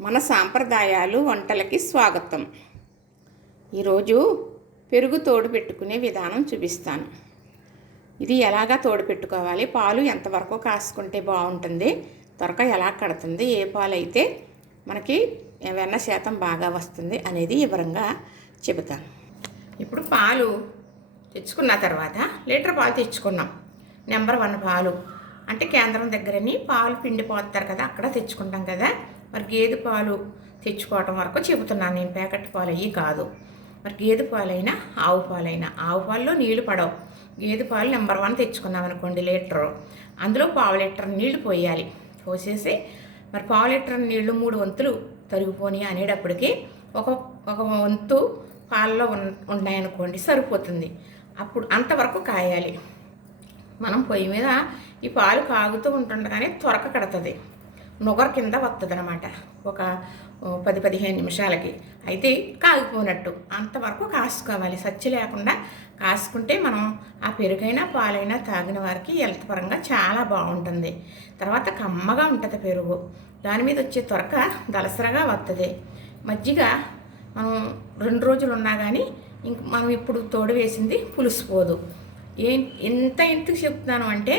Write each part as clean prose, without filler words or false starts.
మన సాంప్రదాయాలు వంటలకి స్వాగతం. ఈరోజు పెరుగు తోడు పెట్టుకునే విధానం చూపిస్తాను. ఇది ఎలాగా తోడు పెట్టుకోవాలి, పాలు ఎంతవరకు కాసుకుంటే బాగుంటుంది, త్వరగా ఎలా కడుతుంది, ఏ పాలు అయితే మనకి వెన్న శాతం బాగా వస్తుంది అనేది వివరంగా చెబుతాను. ఇప్పుడు పాలు తెచ్చుకున్న తర్వాత లీటర్ పాలు తెచ్చుకున్నాం. నెంబర్ 1 పాలు అంటే కేంద్రం దగ్గరని పాలు పిండి పోస్తారు కదా, అక్కడ తెచ్చుకుంటాం కదా. మరి గేదె పాలు తెచ్చుకోవటం వరకు చెబుతున్నాను నేను, ప్యాకెట్ పాలు అయ్యి కాదు. మరి గేదె పాలైనా ఆవు పాలైనా, ఆవు పాలలో నీళ్లు పడవు. గేదె పాలు నెంబర్ 1 తెచ్చుకున్నాం అనుకోండి లీటరు, అందులో పావు లీటర్ నీళ్లు పోయాలి. పోసేసి మరి పావు లీటర్ నీళ్లు 3 వంతులు తరిగిపోని అనేటప్పటికి ఒక వంతు పాలలో ఉన్నాయనుకోండి సరిపోతుంది. అప్పుడు అంతవరకు కాయాలి. మనం పొయ్యి మీద ఈ పాలు కాగుతూ ఉంటుండగానే త్వరక కడుతుంది, నుగర కింద వస్తుంది అనమాట. ఒక 10-15 నిమిషాలకి అయితే కాగిపోయినట్టు అంతవరకు కాసుకోవాలి. సచ్చి లేకుండా కాసుకుంటే మనం ఆ పెరుగైనా పాలైనా తాగిన వారికి హెల్త్ పరంగా చాలా బాగుంటుంది. తర్వాత కమ్మగా ఉంటుంది పెరుగు, దాని మీద వచ్చే త్వరక దలసరగా వస్తుంది. మజ్జిగ మనం 2 రోజులు ఉన్నా కానీ ఇంక మనం ఇప్పుడు తోడు వేసింది పులిసిపోదు. ఎందుకు చెప్తున్నాను అంటే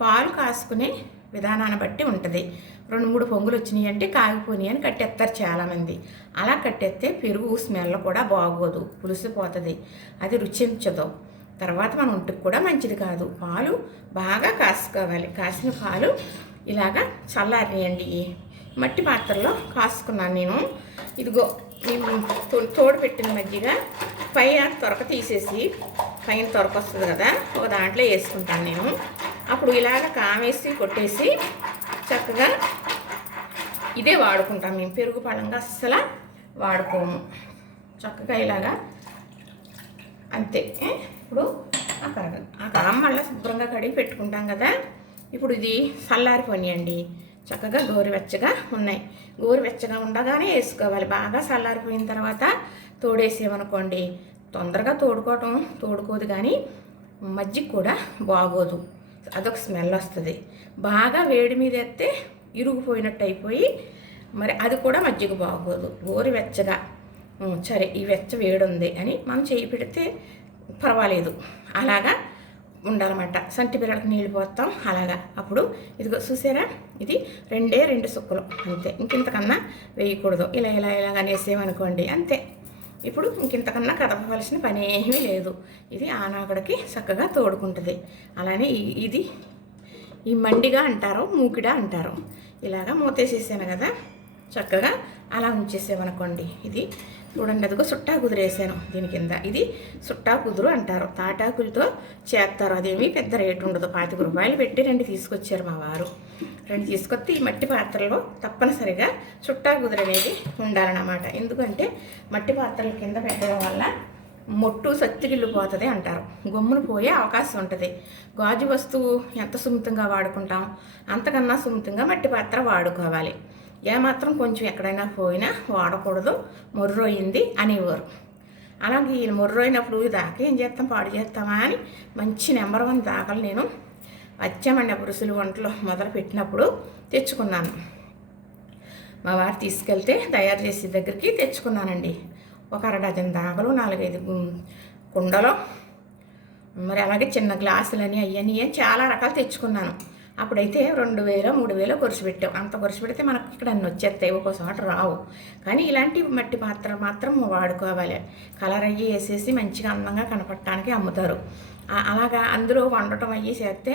పాలు కాసుకునే విధానాన్ని బట్టి ఉంటుంది. 2-3 పొంగులు వచ్చినాయి అంటే కాగిపోయినాయి అని కట్టేస్తారు చాలామంది. అలా కట్టేస్తే పెరుగు స్మెల్ కూడా బాగోదు, పులిసిపోతుంది, అది రుచించదు. తర్వాత మన ఒంటికి కూడా మంచిది కాదు. పాలు బాగా కాసుకోవాలి. కాసిన పాలు ఇలాగా చల్లారియండి. మట్టి పాత్రలో కాసుకున్నాను నేను. ఇదిగో తోడు పెట్టిన మజ్జిగ పైన తొరక తీసేసి, పైన తొరక వస్తుంది కదా, ఒక దాంట్లో వేసుకుంటాను నేను. అప్పుడు ఇలాగ కామేసి కొట్టేసి చక్కగా ఇదే వాడుకుంటాం మేము. పెరుగు పళ్ళంగా అస్సలు వాడుకోము. చక్కగా ఇలాగా అంతే. ఇప్పుడు ఆ కామ మళ్ళీ శుభ్రంగా కడిగి పెట్టుకుంటాం కదా. ఇప్పుడు ఇది చల్లారిపోయినాయండి, చక్కగా గోరువెచ్చగా ఉన్నాయి. గోరువెచ్చగా ఉండగానే వేసుకోవాలి. బాగా చల్లారిపోయిన తర్వాత తోడేసేమనుకోండి తొందరగా తోడుకోదు, కానీ మజ్జిగ కూడా బాగోదు, అదొక స్మెల్ వస్తుంది. బాగా వేడి మీద ఎత్తే ఇరుగుపోయినట్టు అయిపోయి మరి అది కూడా మజ్జిగ బాగోదు. గోరువెచ్చగా సరే ఈ వేడి ఉంది అని మనం చేయి పెడితే పర్వాలేదు, అలాగా ఉండాలన్నమాట. సంటి పిల్లలకు నీళ్ళు పోస్తాం అలాగా. అప్పుడు ఇదిగో చూసారా, ఇది 2 సుక్కలు అంతే, ఇంకింతకన్నా వేయకూడదు. ఇలాగ వేసేమనుకోండి అంతే. ఇప్పుడు ఇంకింతకన్నా కదపవలసిన పని ఏమీ లేదు. ఇది ఆనాగడికి చక్కగా తోడుకుంటుంది. అలానే ఇది ఈ మండిగా అంటారు, మూకిడా అంటారు. ఇలాగా మూతేసేసాను కదా, చక్కగా అలా ఉంచేసామనుకోండి. ఇది చూడండి, అదిగో సుట్టా కుదురు వేసాను దీని కింద. ఇది సుట్టా కుదురు అంటారు, తాటాకులతో చేస్తారు. అదేమీ పెద్ద రేటు ఉండదు. 25 రూపాయలు పెట్టి 2 తీసుకొచ్చారు మా వారు. 2 తీసుకొస్తే ఈ మట్టి పాత్రలో తప్పనిసరిగా చుట్టా కుదురు అనేది ఉండాలన్నమాట. ఎందుకంటే మట్టి పాత్రల కింద పెట్టడం వల్ల మొట్టు సత్తిగిల్లిపోతుంది అంటారు, గమ్మును పోయే అవకాశం ఉంటుంది. గాజు వస్తువు ఎంత సున్నితంగా వాడుకుంటాం అంతకన్నా సున్నితంగా మట్టి పాత్ర వాడుకోవాలి. ఏమాత్రం కొంచెం ఎక్కడైనా పోయినా వాడకూడదు, మొర్రోయింది అనేవారు. అలాగే ఈ మొర్రోయినప్పుడు దాకా ఏం చేస్తాం, పాడు చేస్తామా అని మంచి నెంబర్ 1 దాకలు నేను వచ్చామండి పురుషులు వంటలో మొదలు పెట్టినప్పుడు తెచ్చుకున్నాను. మా వారు తీసుకెళ్తే తయారు చేసే దగ్గరికి తెచ్చుకున్నానండి. ఒక 1/2 డజన్ దాకలు, 4-5 కుండలు, మరి అలాగే చిన్న గ్లాసులని అవన్నీ చాలా రకాలు తెచ్చుకున్నాను. అప్పుడైతే 2000-3000 ఖర్చు పెట్టాం. అంత ఖర్చు పెడితే మనకి ఇక్కడ అన్నీ వచ్చేస్తాయి, ఒక్కోసారి రావు. కానీ ఇలాంటి మట్టి పాత్ర మాత్రం వాడుకోవాలి. కలర్ అయ్యి వేసేసి మంచిగా అందంగా కనపడటానికి అమ్ముతారు. అలాగా అందులో వండటం అయ్యి చేస్తే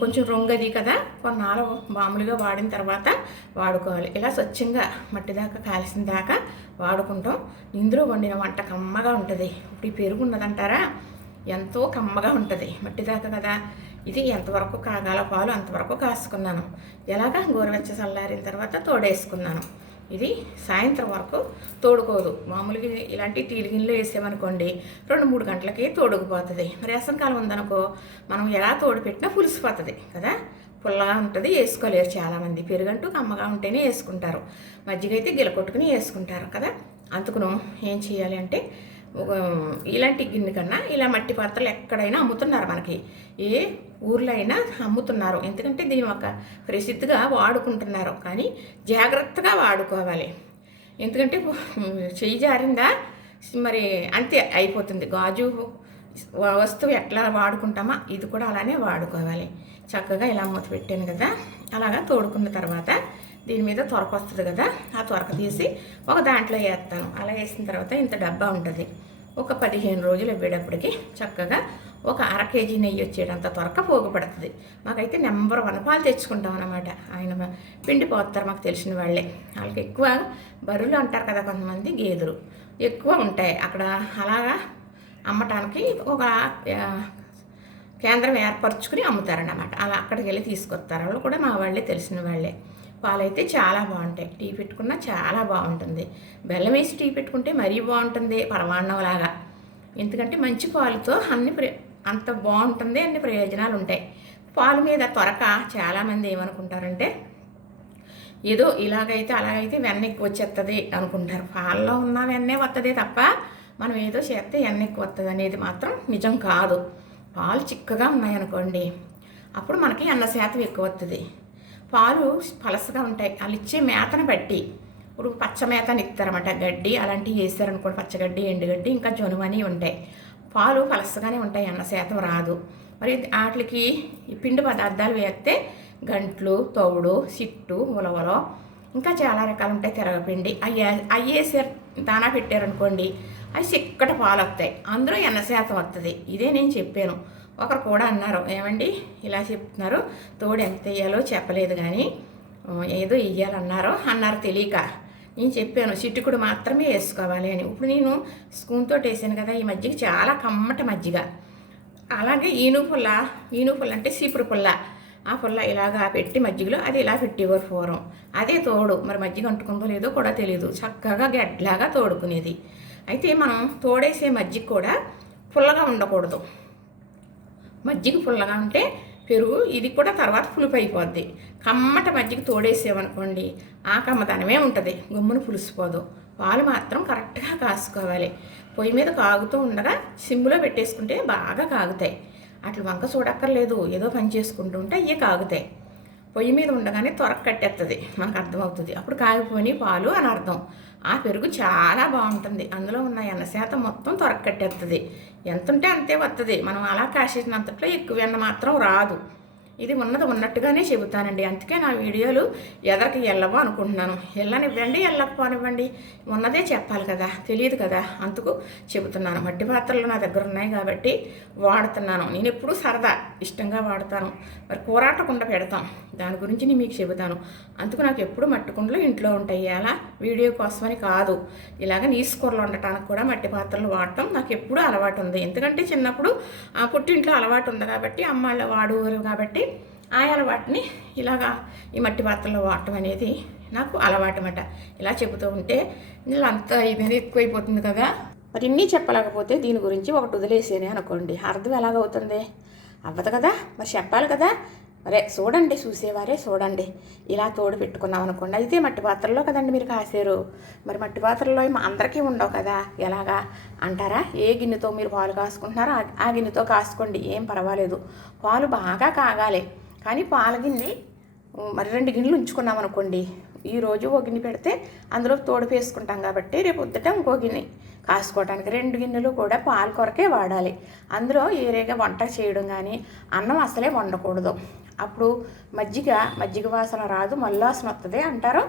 కొంచెం రొంగది కదా, కొన్నాళ్ళు మామూలుగా వాడిన తర్వాత వాడుకోవాలి. ఇలా స్వచ్ఛంగా మట్టి దాకా కాల్సిన దాకా వాడుకుంటాం. ఇందులో వండిన వంట కమ్మగా ఉంటుంది. ఇప్పుడు ఈ పెరుగు ఉన్నదంటారా, ఎంతో కమ్మగా ఉంటుంది. మట్టి దాకా కదా, ఇది ఎంతవరకు కాగాల పాలు అంతవరకు కాసుకున్నాను. ఎలాగా గోరువెచ్చ చల్లారిన తర్వాత తోడేసుకున్నాను. ఇది సాయంత్రం వరకు తోడుకోదు. మామూలుగా ఇలాంటి టీలు గిన్నెలో వేసామనుకోండి 2-3 గంటలకి తోడుకుపోతుంది. మరి వేసవికాలం ఉందనుకో మనం ఎలా తోడు పెట్టినా పులిసిపోతుంది కదా, పుల్లగా ఉంటుంది, వేసుకోలేరు చాలామంది. పెరుగంటూ కమ్మగా ఉంటేనే వేసుకుంటారు, మజ్జిగ అయితే గిలకొట్టుకుని వేసుకుంటారు కదా. అందుకును ఏం చేయాలి అంటే ఇలాంటి గిన్నె కన్నా ఇలా మట్టి పాత్రలు ఎక్కడైనా అమ్ముతున్నారు మనకి. ఏ ఊర్లో అయినా అమ్ముతున్నారు. ఎందుకంటే దీని ఒక ప్రసిద్ధిగా వాడుకుంటున్నారు. కానీ జాగ్రత్తగా వాడుకోవాలి. ఎందుకంటే చెయ్యి జారిందా మరి అంతే అయిపోతుంది. గాజు వస్తువు ఎట్లా వాడుకుంటామో ఇది కూడా అలానే వాడుకోవాలి. చక్కగా ఇలా మూత పెట్టాను కదా, అలాగా తోడుకున్న తర్వాత దీని మీద తొరక వస్తుంది కదా, ఆ తొరక తీసి ఒక దాంట్లో వేస్తాను. అలా వేసిన తర్వాత ఇంత డబ్బా ఉంటుంది. ఒక 15 రోజులు ఇవ్వేటప్పటికి చక్కగా ఒక 1/2 కేజీ నెయ్యి వచ్చేటంత త్వరక పోగుపడుతుంది. మాకైతే నెంబర్ 1 పాలు తెచ్చుకుంటాం అన్నమాట. ఆయన పిండి పోస్తారు మాకు తెలిసిన వాళ్ళే. వాళ్ళకి ఎక్కువ బర్రెలు అంటారు కదా కొంతమంది, గేదెలు ఎక్కువ ఉంటాయి అక్కడ. అలాగా అమ్మటానికి ఒక కేంద్రం ఏర్పరచుకుని అమ్ముతారన్నమాట. అలా అక్కడికి వెళ్ళి తీసుకొస్తారు. వాళ్ళు కూడా మా వాళ్ళే, తెలిసిన వాళ్ళే. పాలైతే చాలా బాగుంటాయి. టీ పెట్టుకున్నా చాలా బాగుంటుంది. బెల్లం వేసి టీ పెట్టుకుంటే మరీ బాగుంటుంది, పరమాన్నంలాగా. ఎందుకంటే మంచి పాలుతో అంత బాగుంటుంది, అన్ని ప్రయోజనాలు ఉంటాయి. పాలు మీద త్వరక చాలామంది ఏమనుకుంటారంటే ఏదో ఇలాగైతే అలాగైతే వెన్న ఎక్కువ వచ్చేస్తుంది అనుకుంటారు. పాలలో ఉన్న వెన్నే వస్తుంది తప్ప మనం ఏదో చేస్తే వెన్న ఎక్కువ వస్తుంది అనేది మాత్రం నిజం కాదు. పాలు చిక్కగా ఉన్నాయనుకోండి, అప్పుడు మనకి అన్న శాతం ఎక్కువ వస్తుంది. పాలు పలసగా ఉంటాయి. వాళ్ళు ఇచ్చే మేతను బట్టి. ఇప్పుడు పచ్చ మేతని ఇస్తారన్నమాట, గడ్డి అలాంటివి వేస్తారనుకోండి, పచ్చగడ్డి, ఎండుగడ్డి, ఇంకా జొనుమని ఉంటాయి. పాలు పలసగానే ఉంటాయి, అన్న శాతం రాదు. మరి వాటికి ఈ పిండి పదార్థాలు వేస్తే గంట్లు, తౌడు, సిట్టు, ఉలవలో ఇంకా చాలా రకాలు ఉంటాయి. తెరగపిండి అవి వేసి దానా పెట్టారనుకోండి, అవి చిక్కటి పాలు వస్తాయి. అందులో ఎన్న శాతం వస్తుంది. ఇదే నేను చెప్పాను. ఒకరు కూడా అన్నారు, ఏమండి ఇలా చెప్తున్నారు, తోడు ఎంత వేయాలో చెప్పలేదు కానీ ఏదో అన్నారు తెలియక. నేను చెప్పాను చిట్టుకుడు మాత్రమే వేసుకోవాలి అని. ఇప్పుడు నేను స్పూన్తో వేసాను కదా, ఈ మజ్జిగ చాలా కమ్మటి మజ్జిగ. అలాగే ఈను పుల్ల అంటే సీపురు పుల్ల, ఆ పుల్ల ఇలాగా పెట్టి మజ్జిగలో అది ఇలా పెట్టేవారు పూర్వం. అదే తోడు. మరి మజ్జిగ అంటుకుందో లేదో కూడా తెలియదు. చక్కగా గడ్లాగా తోడుకునేది. అయితే మనం తోడేసే మజ్జిగ కూడా పుల్లగా ఉండకూడదు. మజ్జిగ పుల్లగా ఉంటే పెరుగు ఇది కూడా తర్వాత పులుపు అయిపోద్ది. కమ్మట మజ్జిగ తోడేసేవనుకోండి, ఆ కమ్మదనమే ఉంటుంది, గుమ్మును పులిసిపోదు. పాలు మాత్రం కరెక్ట్గా కాసుకోవాలి. పొయ్యి మీద కాగుతూ ఉండగా సిమ్లో పెట్టేసుకుంటే బాగా కాగుతాయి. అట్లా వంక చూడక్కర్లేదు, ఏదో పని చేసుకుంటూ ఉంటే అయ్యే కాగుతాయి. పొయ్యి మీద ఉండగానే త్వరక కట్టేస్తుంది, మనకు అర్థమవుతుంది. అప్పుడు కాగిపోయి పాలు అని అర్థం. ఆ పెరుగు చాలా బాగుంటుంది. అందులో ఉన్న ఎన్న శాతం మొత్తం త్వరక కట్టేస్తుంది. ఎంత ఉంటే అంతే వస్తుంది. మనం అలా కాసేసినంతట్లో ఎక్కువ వెన్న మాత్రం రాదు. ఇది ఉన్నది ఉన్నట్టుగానే చెబుతానండి. అందుకే నా వీడియోలు ఎదరికి వెళ్ళవో అనుకుంటున్నాను. వెళ్ళనివ్వండి, వెళ్ళకపోనివ్వండి, ఉన్నదే చెప్పాలి కదా, తెలియదు కదా, అందుకు చెబుతున్నాను. మట్టి పాత్రలు నా దగ్గర ఉన్నాయి కాబట్టి వాడుతున్నాను. నేను ఎప్పుడూ సరదా ఇష్టంగా వాడతాను. మరి కూరాట కుండ పెడతాం, దాని గురించి నేను మీకు చెబుతాను. అందుకు నాకు ఎప్పుడు మట్టి కుండలు ఇంట్లో ఉంటాయి. అలా వీడియో కోసమని కాదు, ఇలాగ నీసుకూరలు ఉండటానికి కూడా మట్టి పాత్రలు వాడటం నాకు ఎప్పుడూ అలవాటు ఉంది. ఎందుకంటే చిన్నప్పుడు పుట్టింట్లో అలవాటు ఉంది కాబట్టి, అమ్మాళ్ళ వాడురు కాబట్టి ఆ అలవాటుని ఇలాగా ఈ మట్టి పాత్రలో వాడటం అనేది నాకు అలవాటు అన్నమాట. ఇలా చెబుతూ ఉంటే ఇలా అంతా ఇది ఎక్కువైపోతుంది కదా. మరి ఇన్ని చెప్పలేకపోతే దీని గురించి ఒకటి వదిలేసేనే అనుకోండి, అర్థం ఎలాగవుతుంది? అవ్వదు కదా, మరి చెప్పాలి కదా. మరే చూడండి, చూసేవారే చూడండి. ఇలా తోడు పెట్టుకున్నాం అనుకోండి, అయితే మట్టి పాత్రలో కదండి మీరు కాసారు. మరి మట్టి పాత్రలో అందరికీ ఉండవు కదా, ఎలాగా అంటారా? ఏ గిన్నెతో మీరు పాలు కాసుకుంటున్నారో ఆ గిన్నెతో కాసుకోండి, ఏం పర్వాలేదు. పాలు బాగా కాగాలి. కానీ పాల గిన్నె మరి 2 గిన్నెలు ఉంచుకున్నాం అనుకోండి, ఈరోజు ఒక గిన్నె పెడితే అందులో తోడు వేసుకుంటాం కాబట్టి రేపు పొద్దుట ఇంకో గిన్నె కాసుకోవడానికి 2 గిన్నెలు కూడా పాల కొరకే వాడాలి. అందులో ఏరేగా వంట చేయడం కానీ అన్నం అసలే వండకూడదు. అప్పుడు మజ్జిగ వాసన రాదు, మల్లాసన వస్తుంది అంటారు.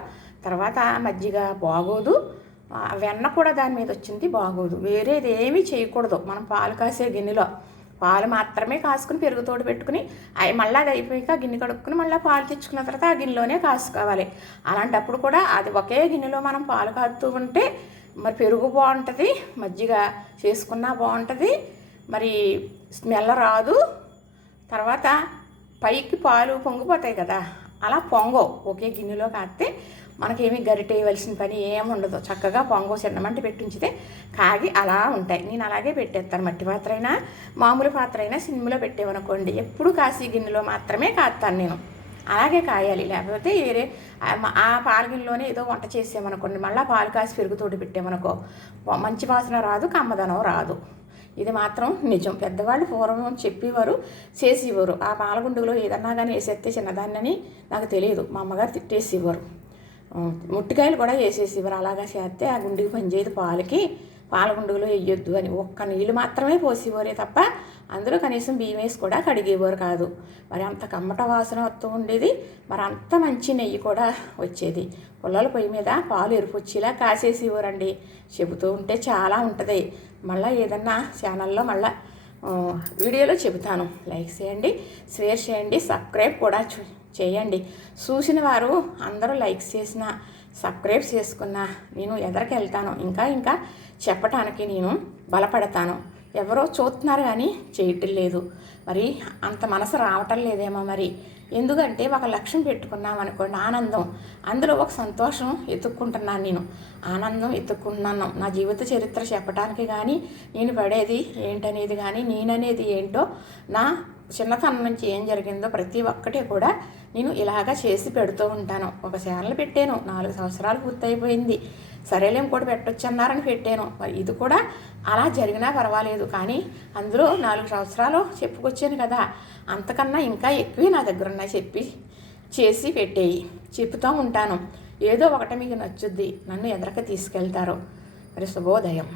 తర్వాత మజ్జిగ బాగోదు, వెన్న కూడా దాని మీద వచ్చింది బాగోదు. వేరేది ఏమీ చేయకూడదు. మనం పాలు కాసే గిన్నెలో పాలు మాత్రమే కాసుకుని పెరుగుతోడు పెట్టుకుని మళ్ళీ అది అయిపోయాక గిన్నె కడుక్కుని మళ్ళీ పాలు తెచ్చుకున్న తర్వాత ఆ గిన్నెలోనే కాసుకోవాలి. అలాంటప్పుడు కూడా అది ఒకే గిన్నెలో మనం పాలు కాస్తూ ఉంటే మరి పెరుగు బాగుంటుంది, మజ్జిగ చేసుకున్నా బాగుంటుంది, మరి స్మెల్ రాదు. తర్వాత పైకి పాలు పొంగిపోతాయి కదా, అలా పొంగవు. ఒకే గిన్నెలో కాస్తే మనకేమీ గరిటేయవలసిన పని ఏముండదు. చక్కగా పొంగవు, చిన్నమంట పెట్టించితే కాగి అలా ఉంటాయి. నేను అలాగే పెట్టేస్తాను. మట్టి పాత్ర అయినా మామూలు పాత్ర అయినా సిమ్లో పెట్టేవనుకోండి, ఎప్పుడు కాసి గిన్నెలో మాత్రమే కాస్తాను నేను. అలాగే కాయాలి. లేకపోతే వేరే ఆ పాలగిన్నెలోనే ఏదో వంట చేసామనుకోండి, మళ్ళీ పాలు కాసి పెరుగుతోటి పెట్టామనుకో మంచి వాసన రాదు, కమ్మదనం రాదు. ఇది మాత్రం నిజం. పెద్దవాళ్ళు పూర్వం చెప్పేవారు, చేసేవారు. ఆ పాలగుండులో ఏదన్నా కానీ వేసేస్తే చిన్నదాన్నని నాకు తెలియదు, మా అమ్మగారు తిట్టేసేవారు. ముట్టికాయలు కూడా వేసేసేవారు. అలాగా చేస్తే ఆ గుండికి పనిచేయదు, పాలగుండులో వేయొద్దు అని ఒక్క నీళ్ళు మాత్రమే పోసేవారే తప్ప అందులో కనీసం బియ్యం వేసి కూడా కడిగేవారు కాదు. మరి అంత కమ్మట వాసన వస్తూ ఉండేది, మరి అంత మంచి నెయ్యి కూడా వచ్చేది. పుల్లల పొయ్యి మీద పాలు ఎరుపు వచ్చేలా కాసేసేవారండి. చెబుతూ ఉంటే చాలా ఉంటుంది. మళ్ళీ ఏదన్నా ఛానల్లో మళ్ళీ వీడియోలో చెబుతాను. లైక్ చేయండి, షేర్ చేయండి, సబ్స్క్రైబ్ కూడా చేయండి. చూసిన వారు అందరూ లైక్స్ చేసిన, సబ్స్క్రైబ్ చేసుకున్న నేను ఎదరికి వెళ్తాను. ఇంకా చెప్పటానికి నేను బలపడతాను. ఎవరో చూస్తున్నారు కానీ చేయటం లేదు. మరి అంత మనసు రావటం లేదేమో మరి. ఎందుకంటే ఒక లక్ష్యం పెట్టుకున్నాం అనుకోండి, ఆనందం, అందులో ఒక సంతోషం ఎత్తుక్కుంటున్నాను. నేను ఆనందం ఎత్తుక్కున్నాను. నా జీవిత చరిత్ర చెప్పడానికి కానీ, నేను పడేది ఏంటనేది కానీ, నేననేది ఏంటో, నా చిన్నతనం నుంచి ఏం జరిగిందో ప్రతి ఒక్కటి కూడా నేను ఇలాగా చేసి పెడుతూ ఉంటాను. ఒక ఛానల్ పెట్టాను, 4 సంవత్సరాలు పూర్తయిపోయింది. సరేలేం కూడా పెట్టొచ్చు అన్నారని పెట్టాను. మరి ఇది కూడా అలా జరిగినా పర్వాలేదు, కానీ అందులో 4 సంవత్సరాలు చెప్పుకొచ్చాను కదా, అంతకన్నా ఇంకా ఎక్కువే నా దగ్గర ఉన్నాయి చేసి పెట్టేయి. చెప్తూ ఉంటాను. ఏదో ఒకటి మీకు నచ్చుద్ది, నన్ను ఎదరక తీసుకెళ్తారు. మరి శుభోదయం.